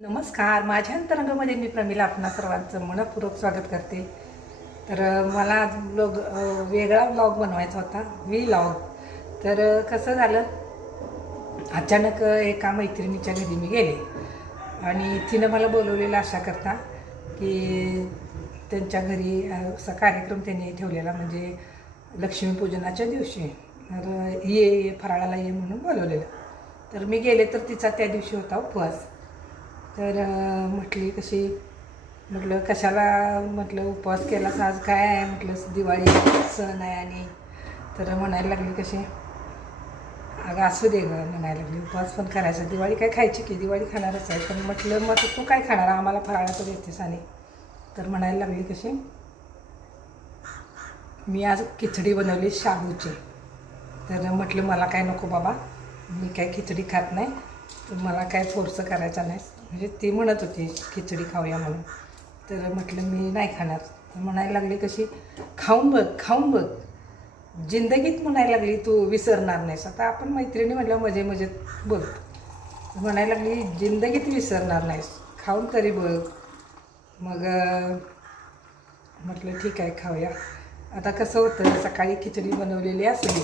नमस्कार. माझ्या अंतरंगामध्ये मी प्रमिला आपणा सर्वांचं मनपूर्वक स्वागत करते. तर मला आज ब्लॉग वेगळा ब्लॉग बनवायचा होता वी लॉग तर कसं झालं? अचानक एका मैत्रिणीच्या घरी मी गेले. आणि तिनं मला बोलवलेलं अशा करता की त्यांच्या घरी असा कार्यक्रम त्यांनी ठेवलेला म्हणजे लक्ष्मीपूजनाच्या दिवशी. तर ये ये फराळाला ये म्हणून बोलवलेलं. तर मी गेले तर तिचा त्या दिवशी होता उपवास. तर म्हटली कशी म्हटलं कशाला म्हटलं उपवास केलास आज काय आहे? म्हटलं दिवाळी सण आहे आणि तर म्हणायला लागली कशी अगं असू दे गं म्हणायला लागली. उपवास पण करायचा. दिवाळी काय खायची की? दिवाळी खाणारच आहे. पण म्हटलं मग तू काय खाणार? आम्हाला फराळाचं देतेस आणि. तर म्हणायला लागली कशी मी आज खिचडी बनवली शाबूची. तर म्हटलं मला काय नको बाबा. मी काय खिचडी खात नाही. तर मला काय फोर्स करायचा नाही म्हणजे ती म्हणत होती खिचडी खाऊया म्हणून. तर म्हटलं मी नाही खाणार. तर म्हणायला लागली कशी खाऊन बघ खाऊन बघ. जिंदगीत म्हणायला लागली तू विसरणार नाहीस. आता आपण मैत्रिणी म्हटलं मजे मजेत बघ. म्हणायला लागली जिंदगीत विसरणार नाहीस. खाऊन तरी बघ. मग म्हटलं ठीक आहे खाऊया. आता कसं होतं सकाळी खिचडी बनवलेली असली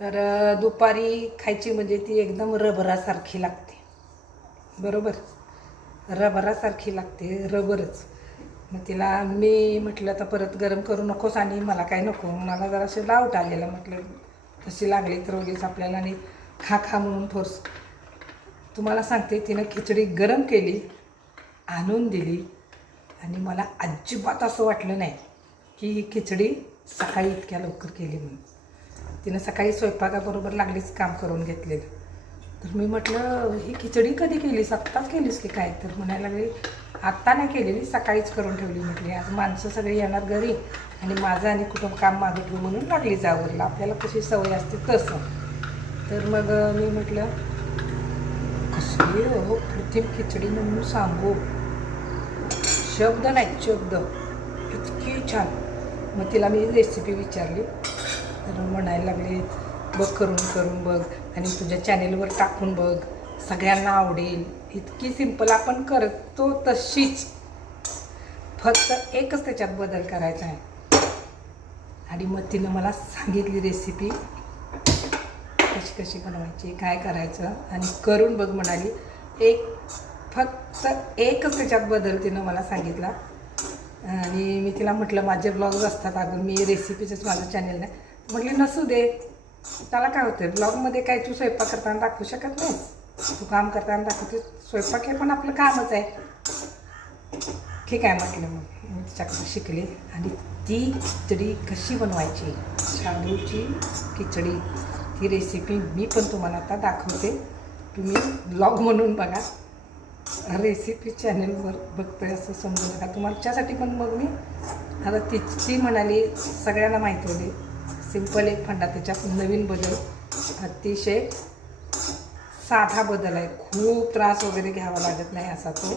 तर दुपारी खायची म्हणजे ती एकदम रबरासारखी लागते. बरोबर. रबरासारखी लागते रबरच. मग तिला मी म्हटलं तर परत गरम करू नकोस आणि मला काय नको. मला जराशी लावट आलेला म्हटलं तशी लागली तर वगैरेच आपल्याला आणि खा खा म्हणून फोर्स तुम्हाला सांगते तिनं खिचडी गरम केली आणून दिली आणि मला अजिबात असं वाटलं नाही की ही खिचडी सकाळी इतक्या लवकर केली म्हणून. तिनं सकाळी स्वयंपाकाबरोबर लागलीच काम करून घेतलेलं. तर मी म्हटलं ही खिचडी कधी केलीस आत्ताच केलीस की काय? तर म्हणायला लागली आत्ता नाही केलेली सकाळीच करून ठेवली म्हटली. आज माणसं सगळी येणार घरी आणि माझं आणि कुटुंब काम मागितलं म्हणून लागली जावरला आपल्याला कशी सवय असते तसं. तर मग मी म्हटलं कसली हो कृत्रिम खिचडी म्हणून सांगू. शब्द नाही शब्द. इतकी छान. मग तिला मी रेसिपी विचारली. तर म्हणायला लागले बघ करून करून बघ. आणि तुझ्या चॅनेलवर टाकून बघ. सगळ्यांना आवडेल. इतकी सिंपल आपण करतो तशीच. फक्त एकच त्याच्यात बदल करायचा आहे. आणि मग तिनं मला सांगितली रेसिपी कशी कशी बनवायची काय करायचं आणि करून बघ म्हणाली. एक फक्त एकच त्याच्यात बदल तिनं मला सांगितला. आणि मी तिला म्हटलं माझे ब्लॉग्स असतात अगं मी रेसिपीचंच माझं चॅनेल नाही म्हटली नसू दे. त्याला काय होतं ब्लॉगमध्ये काय तू स्वयंपाक करताना दाखवू शकत नाही? तू काम करताना दाखवते स्वयंपाक हे पण आपलं कामच आहे. ठीक आहे म्हटलं मग. मी तिच्याकडे शिकले आणि ती खिचडी कशी बनवायची? शाडूची खिचडी. ती रेसिपी मी पण तुम्हाला आता दाखवते. तुम्ही ब्लॉग म्हणून बघा. रेसिपी चॅनलवर बघतोय असं समजू नका त्यासाठी पण मग मी आता तिची म्हणाली सगळ्यांना माहिती होती सिंपल एक फंडा त्याच्यात नवीन बदल. अतिशय साधा बदल आहे. खूप त्रास वगैरे घ्यावा लागत नाही असा तो.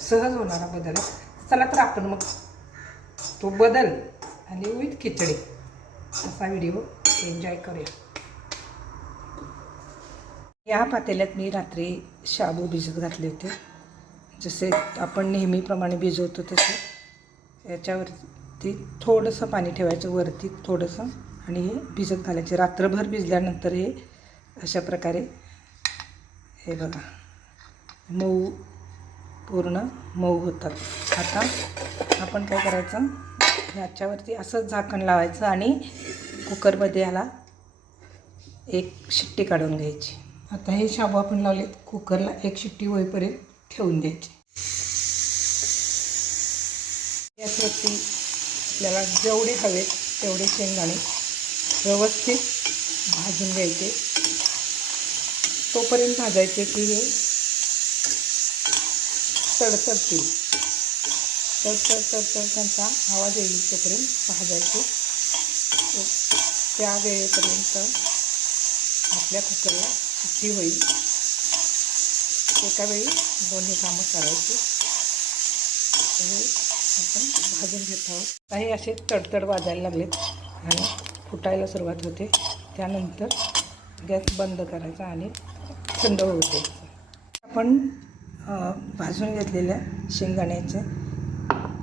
सहज होणारा बदल आहे. चला तर आपण मग तो बदल आणि विथ खिचडी असा व्हिडिओ एन्जॉय करूया. या पातेल्यात मी रात्री शाबू भिजत घातले होते. जसे आपण नेहमीप्रमाणे भिजवतो तसे. याच्यावर ते थोडंसं पाणी ठेवायचं वरती थोडंसं. आणि हे भिजत घालायचे. रात्रभर भिजल्यानंतर हे अशा प्रकारे हे बघा. मऊ पूर्ण मऊ होतात. आता आपण काय करायचं? ह्याच्यावरती असंच झाकण लावायचं आणि कुकरमध्ये याला एक शिट्टी काढून घ्यायची. आता हे शाबू आपण लावले कुकरला एक शिट्टी होईपर्यंत ठेवून द्यायची. याच्यावरती आपल्याला जेवढे हवेत तेवढे शेंगदाणे व्यवस्थित भाजून घ्यायचे. तोपर्यंत भाजायचे की हे तडतडतील. तडतड तडतड त्यांचा आवाज येईल तोपर्यंत भाजायचे. त्या वेळेपर्यंत आपल्या कुकरला सुट्टी होईल. एका वेळी दोन्ही कामं करायची. तर आपण भाजून घेत आहोत. काही असे तडतड वाजायला लागलेत आणि फुटायला सुरुवात होते. त्यानंतर गॅस बंद करायचा आणि थंड होऊ द्यायचं. आपण भाजून घेतलेल्या शेंगदाण्याचे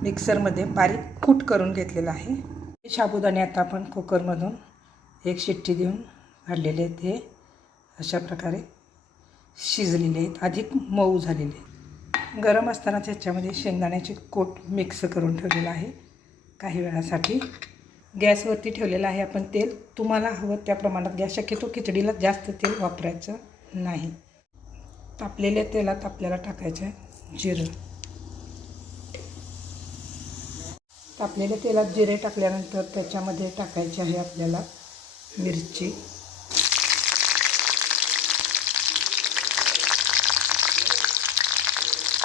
मिक्सरमध्ये बारीक कूट करून घेतलेलं आहे. हे साबुदाणे आता आपण कुकरमधून एक शिट्टी देऊन काढलेले आहेत. हे अशा प्रकारे शिजलेले आहेत. अधिक मऊ झालेले आहेत. गरम असतानाच त्याच्यामध्ये शेंगदाण्याचे कोट मिक्स करून ठेवलेलं आहे. काही वेळासाठी गॅसवरती ठेवलेलं आहे आपण तेल. तुम्हाला हवं त्या प्रमाणात गॅस शक्यतो खिचडीला जास्त तेल वापरायचं नाही. तापलेल्या तेलात आपल्याला टाकायचं आहे जिरं. तापलेल्या तेलात जिरे टाकल्यानंतर त्याच्यामध्ये टाकायची आहे आपल्याला मिरची.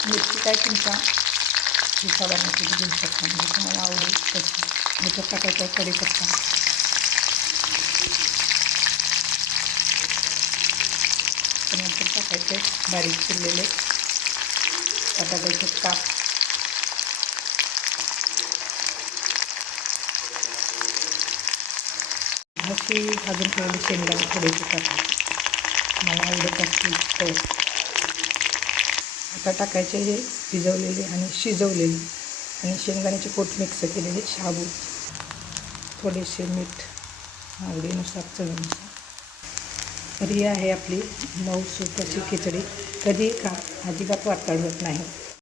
मिरची काय तुमच्या हिशोबाने तुम्ही घेऊ शकता. म्हणजे तुम्हाला आवडेल तसं. ह्याच्यात टाकायचं आहे कढीपत्ता. त्यानंतर टाकायचे बारीक चिरलेले बटाट्याचे काप. भाजी भाजून ठेवली शेंगदाणे थोडेसे टाकायचे. मला आवडत असतील तर. आता टाकायचे हे भिजवलेले आणि शिजवलेले. आणि शेंगदाण्याचे कोट मिक्स केलेले शाबू. थोडेसे मीठ आवडीनुसार चवीनुसार. तर ही आहे आपली मऊ सुपाची खिचडी. कधी का अजिबात वाताळ होत नाही.